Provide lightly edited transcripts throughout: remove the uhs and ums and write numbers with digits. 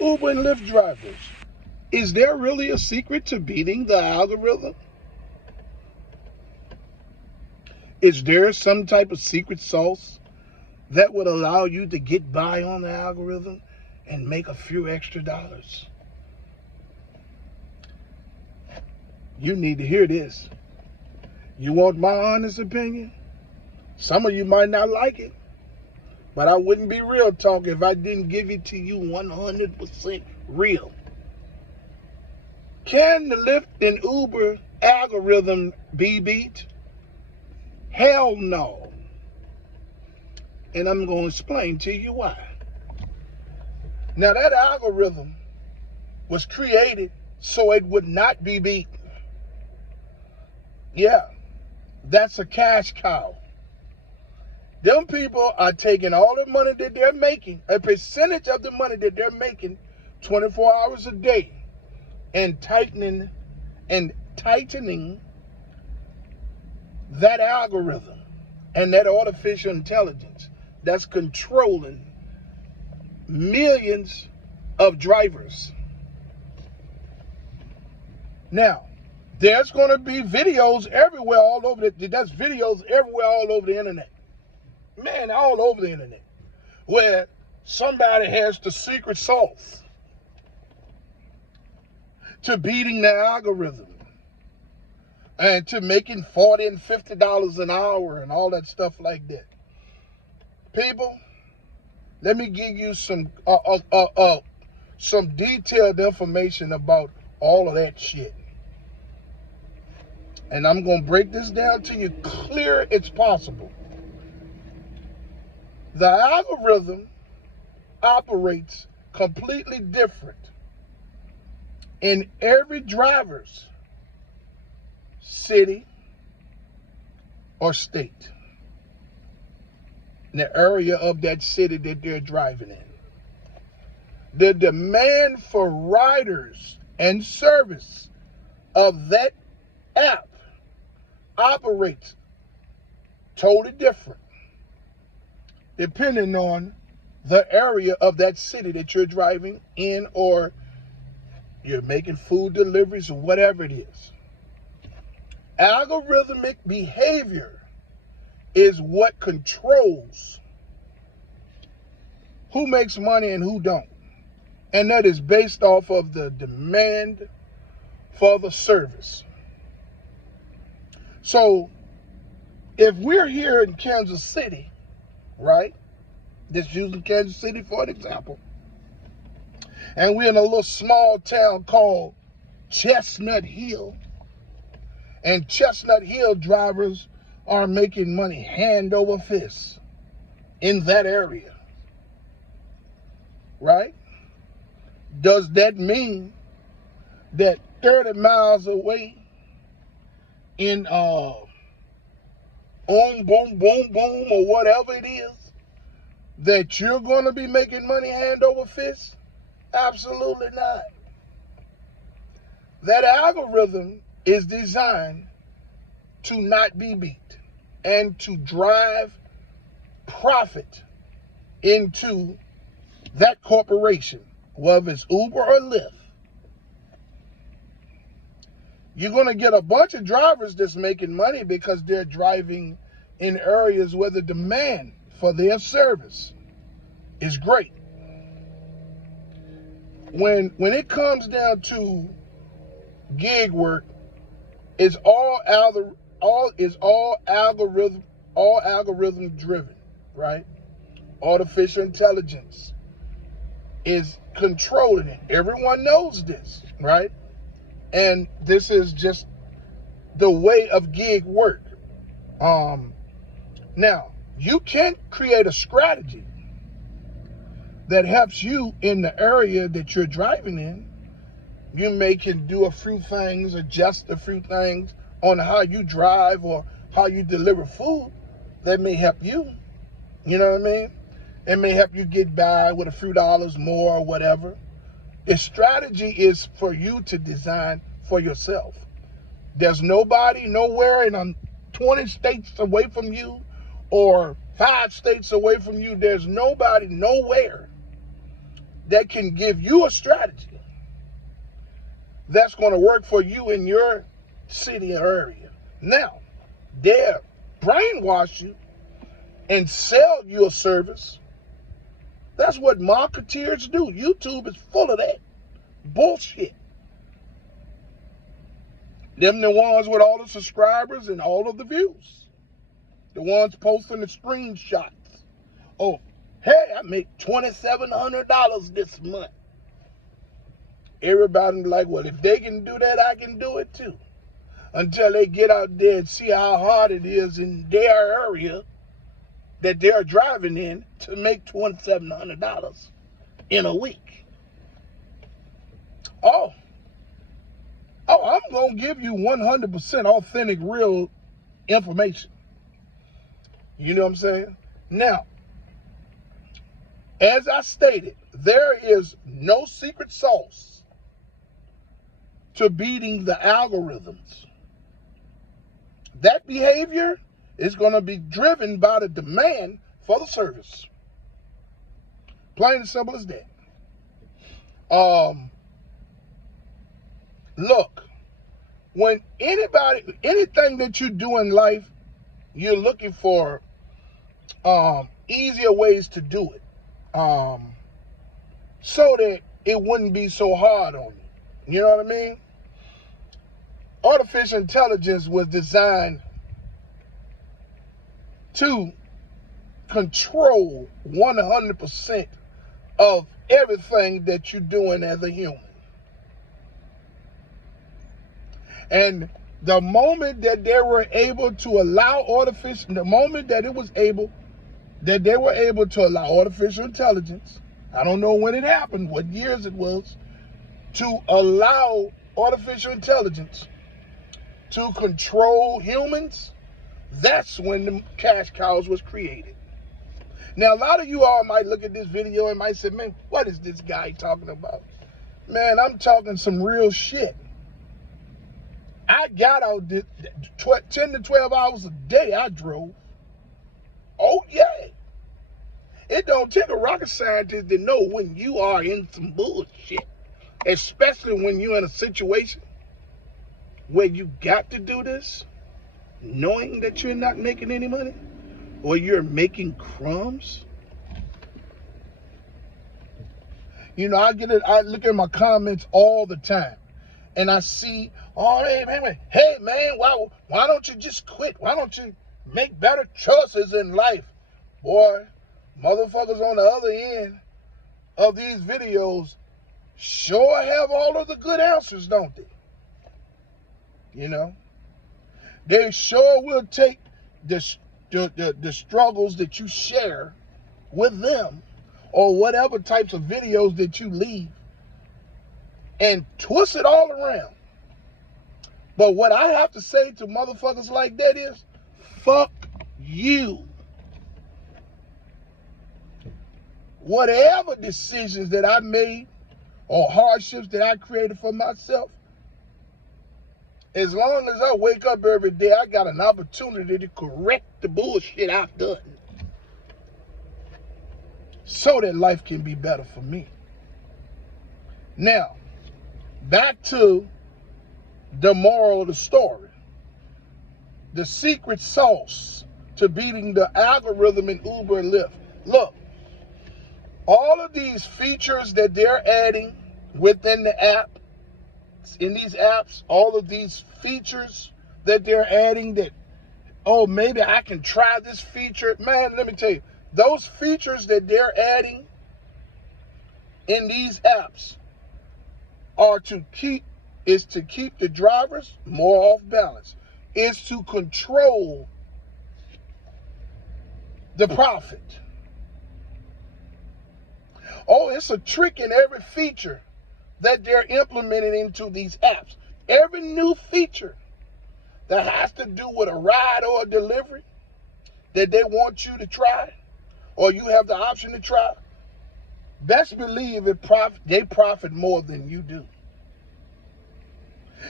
Uber and Lyft drivers, is there really a secret to beating the algorithm? Is there some type of secret sauce that would allow you to get by on the algorithm and make a few extra dollars? You need to hear this. You want my honest opinion? Some of you might not like it, but I wouldn't be real talk if I didn't give it to you 100% real. Can the Lyft and Uber algorithm be beat? Hell no. And I'm going to explain to you why. Now, that algorithm was created so it would not be beat. Yeah, that's a cash cow. Them people are taking all the money that they're making, a percentage of the money that they're making 24 hours a day, and tightening that algorithm and that artificial intelligence that's controlling millions of drivers. Now, there's going to be videos everywhere all over that's videos everywhere all over the internet. Man, all over the internet, where somebody has the secret sauce to beating the algorithm and to making $40 and $50 an hour and all that stuff like that. People, let me give you some detailed information about all of that shit. And I'm going to break this down to you clear as possible. The algorithm operates completely different in every driver's city or state, in the area of that city that they're driving in. The demand for riders and service of that app operates totally different depending on the area of that city that you're driving in, or you're making food deliveries or whatever it is. Algorithmic behavior is what controls who makes money and who don't. And that is based off of the demand for the service. So if we're here in Kansas City, right? Just using Kansas City for an example. And we're in a little small town called Chestnut Hill. And Chestnut Hill drivers are making money hand over fist in that area. Right? Does that mean that 30 miles away in boom, boom, boom, boom, or whatever it is, that you're going to be making money hand over fist? Absolutely not. That algorithm is designed to not be beat and to drive profit into that corporation, whether it's Uber or Lyft. You're going to get a bunch of drivers that's making money because they're driving in areas where the demand for their service is great. When it comes down to gig work, it's all algorithm driven, right? Artificial intelligence is controlling it. Everyone knows this, right? And this is just the way of gig work. Now, you can create a strategy that helps you in the area that you're driving in. You can do a few things, adjust a few things on how you drive or how you deliver food that may help you. You know what I mean? It may help you get by with a few dollars more or whatever. The strategy is for you to design for yourself. There's nobody nowhere in 20 states away from you or 5 states away from you. There's nobody nowhere that can give you a strategy that's going to work for you in your city or area. Now, they'll brainwash you and sell you a service. That's what marketeers do. YouTube is full of that bullshit. Them the ones with all the subscribers and all of the views. The ones posting the screenshots. Oh, hey, I make $2,700 this month. Everybody be like, well, if they can do that, I can do it too. Until they get out there and see how hard it is in their area that they're driving in to make $2,700 in a week. Oh, I'm going to give you 100% authentic, real information. You know what I'm saying? Now, as I stated, there is no secret sauce to beating the algorithms. That behavior is going to be driven by the demand for the service. Plain and simple as that. Look, when anything that you do in life, you're looking for easier ways to do it, so that it wouldn't be so hard on you. You know what I mean? Artificial intelligence was designed to control 100% of everything that you're doing as a human. And the moment that they were able to allow they were able to allow artificial intelligence, I don't know when it happened, what years it was, to allow artificial intelligence to control humans, that's when the cash cows was created. Now, a lot of you all might look at this video and might say, man, what is this guy talking about? Man, I'm talking some real shit. I got out 10 to 12 hours a day I drove. Oh, yeah. It don't take a rocket scientist to know when you are in some bullshit, especially when you're in a situation where you got to do this, knowing that you're not making any money, or you're making crumbs. You know, I look at my comments all the time, and I see, oh, hey man, why don't you just quit? Why don't you make better choices in life? Boy, motherfuckers on the other end of these videos sure have all of the good answers, don't they? You know, they sure will take the struggles that you share with them, or whatever types of videos that you leave, and twist it all around. But what I have to say to motherfuckers like that is, fuck you. Whatever decisions that I made or hardships that I created for myself, as long as I wake up every day, I got an opportunity to correct the bullshit I've done, so that life can be better for me. Now, back to the moral of the story. The secret sauce to beating the algorithm in Uber and Lyft. Look, all of these features that they're adding within the app, in these apps, all of these features that they're adding that, oh, maybe I can try this feature. Man, let me tell you, those features that they're adding in these apps are to keep the drivers more off balance, is to control the profit. Oh, it's a trick in every feature that they're implementing into these apps. Every new feature that has to do with a ride or a delivery that they want you to try, or you have the option to try, best believe they profit more than you do.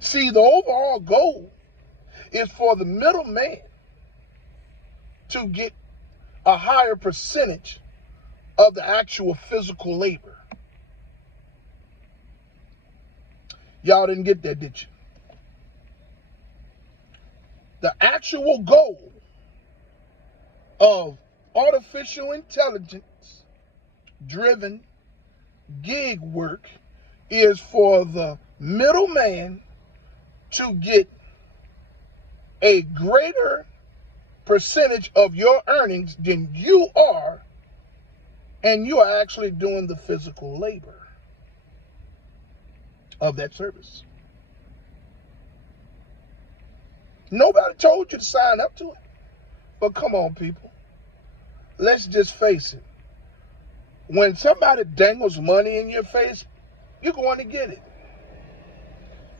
See, the overall goal is for the middleman to get a higher percentage of the actual physical labor. Y'all didn't get that, did you? The actual goal of artificial intelligence driven gig work is for the middleman to get a greater percentage of your earnings than you are, and you are actually doing the physical labor of that service. Nobody told you to sign up to it. But come on, people. Let's just face it. When somebody dangles money in your face, you're going to get it.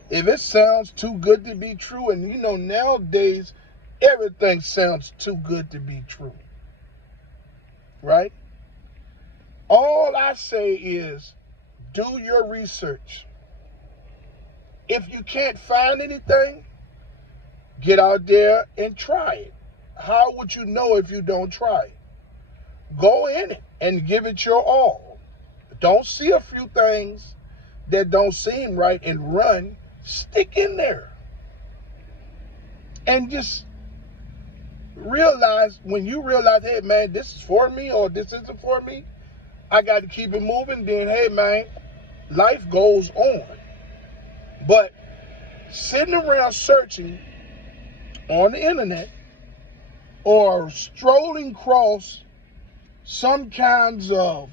If it sounds too good to be true, and you know nowadays everything sounds too good to be true, right? All I say is do your research. If you can't find anything, get out there and try it. How would you know if you don't try it? Go in it and give it your all. Don't see a few things that don't seem right and run. Stick in there. And just realize, when you realize, hey man, this is for me or this isn't for me, I got to keep it moving, then hey man, life goes on. But sitting around searching on the internet or strolling across some kinds of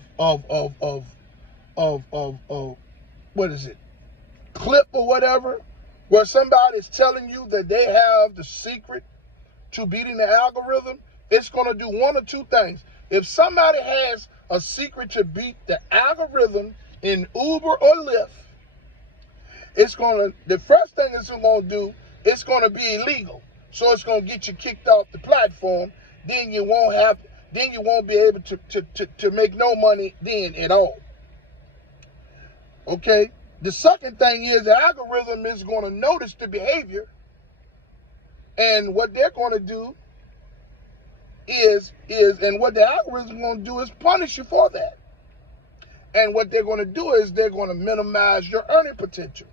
what is it, clip or whatever, where somebody's telling you that they have the secret to beating the algorithm, it's going to do one or two things. If somebody has a secret to beat the algorithm in Uber or Lyft, the first thing it's going to do, it's going to be illegal. So it's going to get you kicked off the platform. Then you won't be able to make no money then at all. Okay? The second thing is the algorithm is going to notice the behavior, and what they're going to do and what the algorithm is going to do is punish you for that. And what they're going to do is they're going to minimize your earning potential.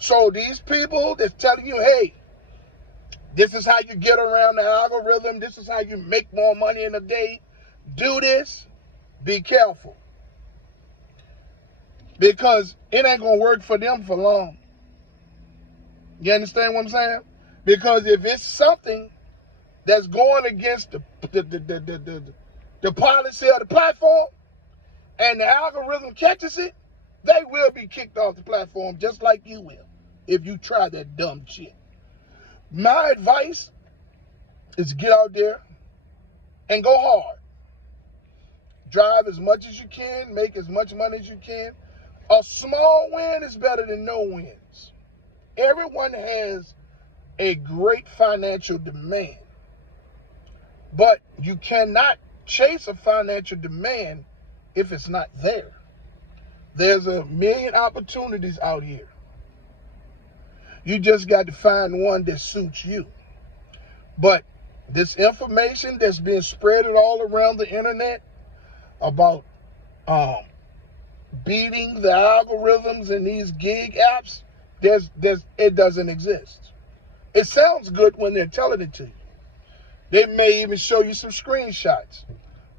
So these people that's telling you, hey, this is how you get around the algorithm, this is how you make more money in a day, do this, be careful. Because it ain't going to work for them for long. You understand what I'm saying? Because if it's something that's going against the policy of the platform and the algorithm catches it, they will be kicked off the platform just like you will if you try that dumb shit. My advice is get out there and go hard. Drive as much as you can, make as much money as you can. A small win is better than no wins. Everyone has a great financial demand, but you cannot chase a financial demand if it's not there. There's a million opportunities out here. You just got to find one that suits you. But this information that's being spread all around the internet about beating the algorithms and these gig apps, it doesn't exist. It sounds good when they're telling it to you. They may even show you some screenshots.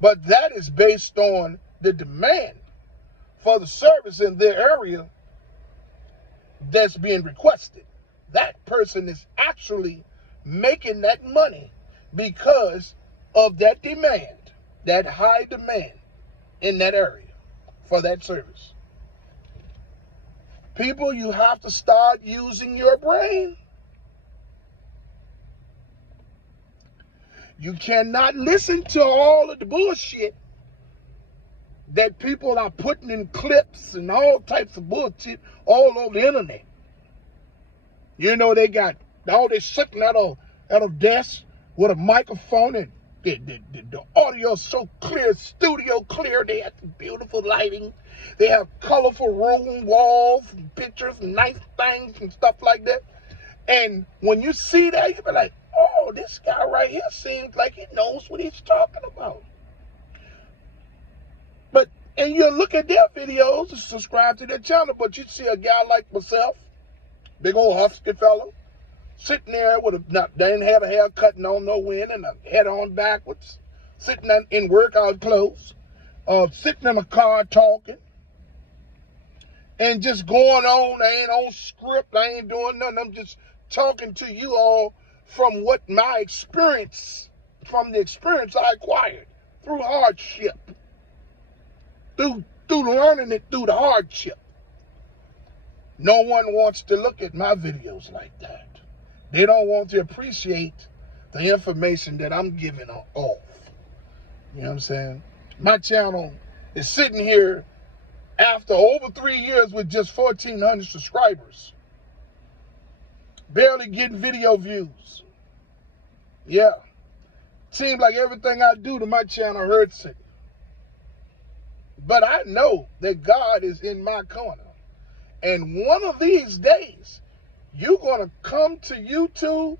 But that is based on the demand for the service in their area that's being requested. That person is actually making that money because of that demand, that high demand in that area for that service. People, you have to start using your brain. You cannot listen to all of the bullshit that people are putting in clips and all types of bullshit all over the internet. You know, they got all this sitting at a desk with a microphone, and the audio is so clear, studio clear. They have beautiful lighting. They have colorful room walls and pictures and nice things and stuff like that. And when you see that, you be like, oh, this guy right here seems like he knows what he's talking about. But And you look at their videos and subscribe to their channel, but you see a guy like myself, big old husky fellow, sitting there with they didn't have a haircut and on no wind and a head on backwards, sitting in workout clothes, sitting in a car talking, and just going on. I ain't on script. I ain't doing nothing. I'm just talking to you all from what my experience, from the experience I acquired through hardship, through learning it through the hardship. No one wants to look at my videos like that. They don't want to appreciate the information that I'm giving off. You know what I'm saying? My channel is sitting here after over 3 years with just 1,400 subscribers. Barely getting video views. Yeah. Seems like everything I do to my channel hurts it. But I know that God is in my corner. And one of these days, you're going to come to YouTube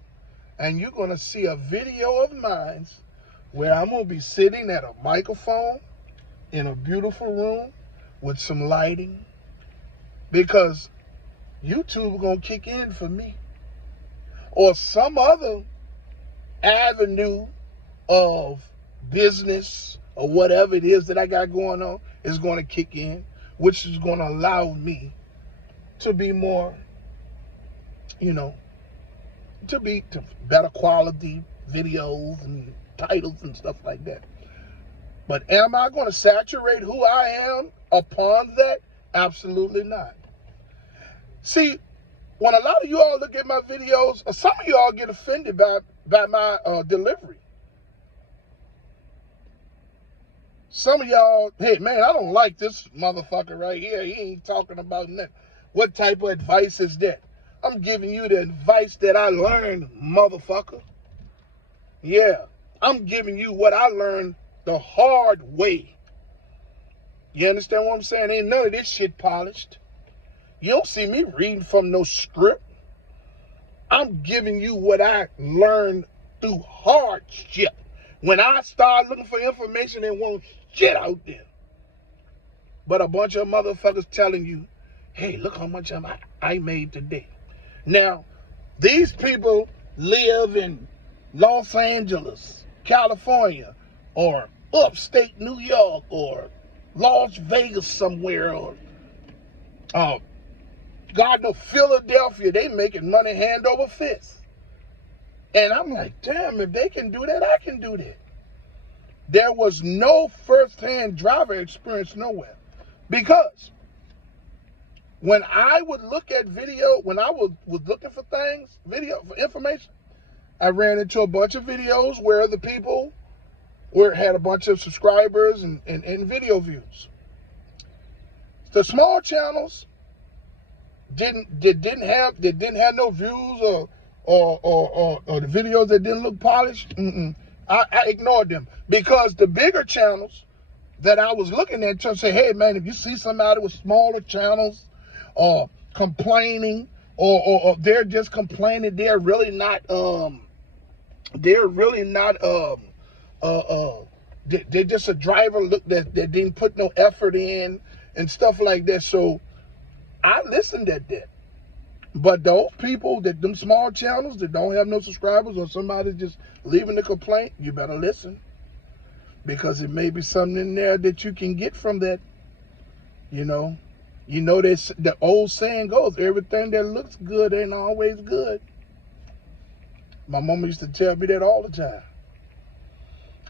and you're going to see a video of mine where I'm going to be sitting at a microphone in a beautiful room with some lighting, because YouTube is going to kick in for me. Or some other avenue of business or whatever it is that I got going on is going to kick in, which is going to allow me to be more, to better quality videos and titles and stuff like that. But am I going to saturate who I am upon that? Absolutely not. See, when a lot of you all look at my videos, some of you all get offended by my delivery. Some of y'all, hey man, I don't like this motherfucker right here. He ain't talking about nothing. What type of advice is that? I'm giving you the advice that I learned, motherfucker. Yeah, I'm giving you what I learned the hard way. You understand what I'm saying? Ain't none of this shit polished. You don't see me reading from no script. I'm giving you what I learned through hardship. When I start looking for information, there won't shit out there. But a bunch of motherfuckers telling you, hey, look how much I made today. Now, these people live in Los Angeles, California, or upstate New York, or Las Vegas somewhere, or God knows, Philadelphia. They making money hand over fist. And I'm like, damn, if they can do that, I can do that. There was no first-hand driver experience nowhere. Because when I would look at video, when I was looking for things, for information, I ran into a bunch of videos where the people had a bunch of subscribers and video views. The small channels didn't have no views or the videos that didn't look polished. I ignored them, because the bigger channels that I was looking at to say, hey man, if you see somebody with smaller channels complaining or they're just complaining, they're just a driver that didn't put no effort in and stuff like that. So I listened at that. But those people, them small channels that don't have no subscribers, or somebody just leaving a complaint, you better listen. Because it may be something in there that you can get from that. The old saying goes, everything that looks good ain't always good. My mama used to tell me that all the time.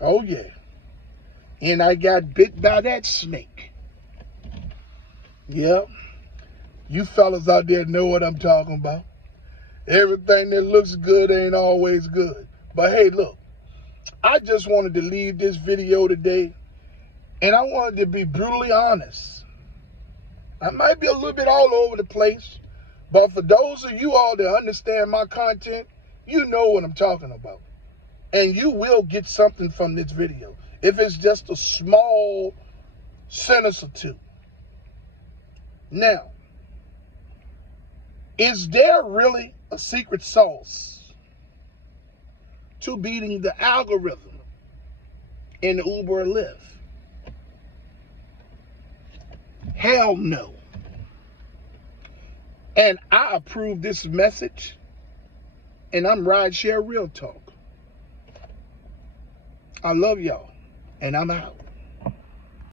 Oh yeah. And I got bit by that snake. Yep. You fellas out there know what I'm talking about. Everything that looks good ain't always good. But hey, look, I just wanted to leave this video today, and I wanted to be brutally honest. I might be a little bit all over the place, but for those of you all that understand my content, you know what I'm talking about. And you will get something from this video, if it's just a small sentence or two. Now, is there really a secret sauce to beating the algorithm in Uber or Lyft? Hell no. And I approve this message, and I'm Rideshare Real Talk. I love y'all, and I'm out.